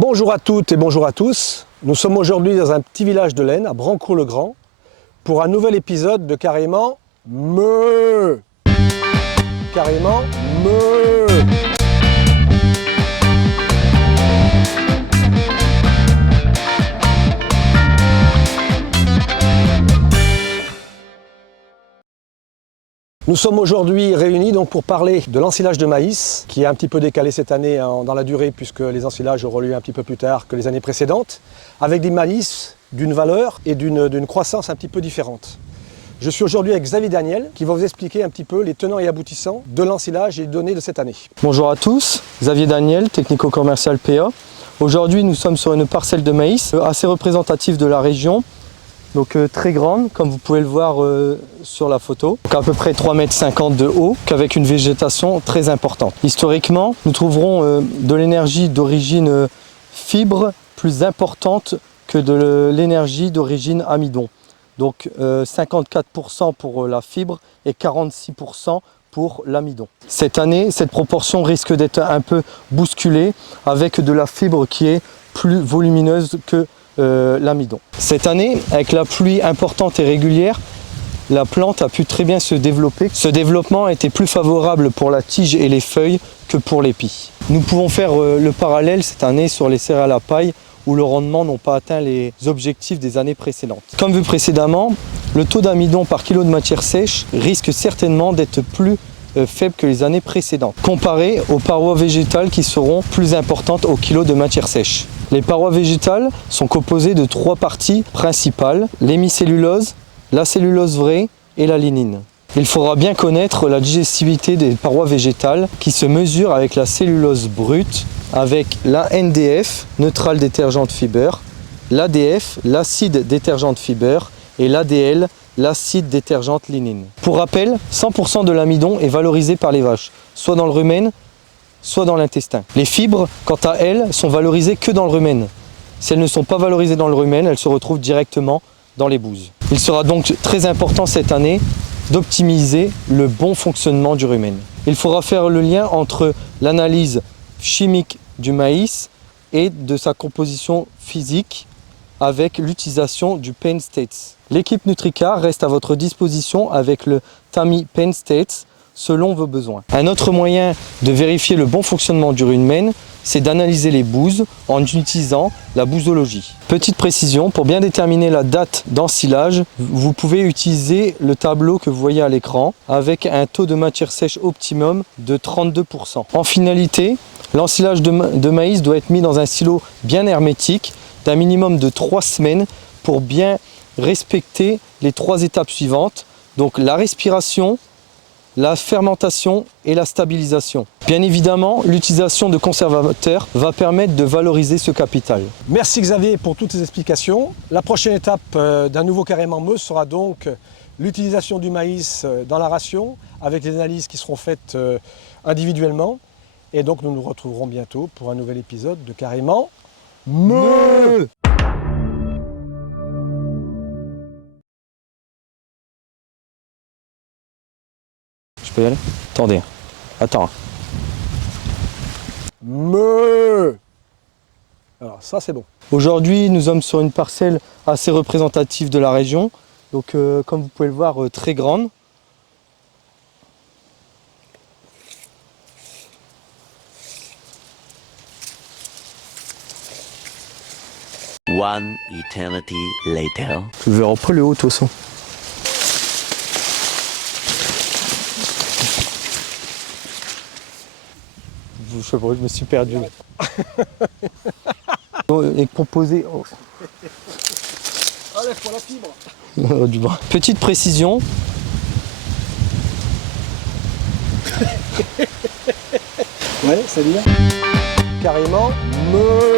Bonjour à toutes et bonjour à tous. Nous sommes aujourd'hui dans un petit village de l'Aisne, à Brancourt-le-Grand, pour un nouvel épisode de Carrément Meuh. Carrément Meuh. Nous sommes aujourd'hui réunis donc pour parler de l'ensilage de maïs, qui est un petit peu décalé cette année dans la durée, puisque les ensilages auront lieu un petit peu plus tard que les années précédentes, avec des maïs d'une valeur et d'une croissance un petit peu différente. Je suis aujourd'hui avec Xavier Daniel, qui va vous expliquer un petit peu les tenants et aboutissants de l'ensilage et les données de cette année. Bonjour à tous, Xavier Daniel, technico-commercial PA. Aujourd'hui, nous sommes sur une parcelle de maïs assez représentative de la région. Donc très grande, comme vous pouvez le voir sur la photo, donc à peu près 3,50 m de haut, qu'avec une végétation très importante. Historiquement, nous trouverons de l'énergie d'origine fibre plus importante que de l'énergie d'origine amidon. Donc 54% pour la fibre et 46% pour l'amidon. Cette année, cette proportion risque d'être un peu bousculée avec de la fibre qui est plus volumineuse que l'amidon. Cette année, avec la pluie importante et régulière, la plante a pu très bien se développer. Ce développement a été plus favorable pour la tige et les feuilles que pour l'épi. Nous pouvons faire le parallèle cette année sur les céréales à paille où le rendement n'a pas atteint les objectifs des années précédentes. Comme vu précédemment, le taux d'amidon par kilo de matière sèche risque certainement d'être plus faible que les années précédentes, comparé aux parois végétales qui seront plus importantes au kilo de matière sèche. Les parois végétales sont composées de 3 parties principales, l'hémicellulose, la cellulose vraie et la lignine. Il faudra bien connaître la digestibilité des parois végétales qui se mesure avec la cellulose brute, avec la NDF, neutral détergent fiber, l'ADF, l'acide détergent fiber, et l'ADL, l'acide détergent lignine. Pour rappel, 100% de l'amidon est valorisé par les vaches, soit dans le rumen, soit dans l'intestin. Les fibres, quant à elles, sont valorisées que dans le rumen. Si elles ne sont pas valorisées dans le rumen, elles se retrouvent directement dans les bouses. Il sera donc très important cette année d'optimiser le bon fonctionnement du rumen. Il faudra faire le lien entre l'analyse chimique du maïs et de sa composition physique avec l'utilisation du Pain States. L'équipe Nutrica reste à votre disposition avec le Tami Pain States selon vos besoins. Un autre moyen de vérifier le bon fonctionnement du rumen, c'est d'analyser les bouses en utilisant la bousologie. Petite précision, pour bien déterminer la date d'ensilage, vous pouvez utiliser le tableau que vous voyez à l'écran avec un taux de matière sèche optimum de 32%. En finalité, l'ensilage de maïs doit être mis dans un silo bien hermétique d'un minimum de 3 semaines pour bien respecter les 3 étapes suivantes, donc la respiration, la fermentation et la stabilisation. Bien évidemment, l'utilisation de conservateurs va permettre de valoriser ce capital. Merci Xavier pour toutes ces explications. La prochaine étape d'un nouveau Carrément Meuh sera donc l'utilisation du maïs dans la ration, avec les analyses qui seront faites individuellement. Et donc nous nous retrouverons bientôt pour un nouvel épisode de Carrément Meuh. Je peux y aller? Attendez, attends. Meuh. Alors ça c'est bon. Aujourd'hui, nous sommes sur une parcelle assez représentative de la région. Donc comme vous pouvez le voir, très grande. One eternity later. Je vais reprendre le haut de toute façon. Je sais pas, je me suis perdu. Et composé. Oh. Allez, pour la fibre. Du bras. Petite précision. Ouais, c'est bien. Carrément Meuh.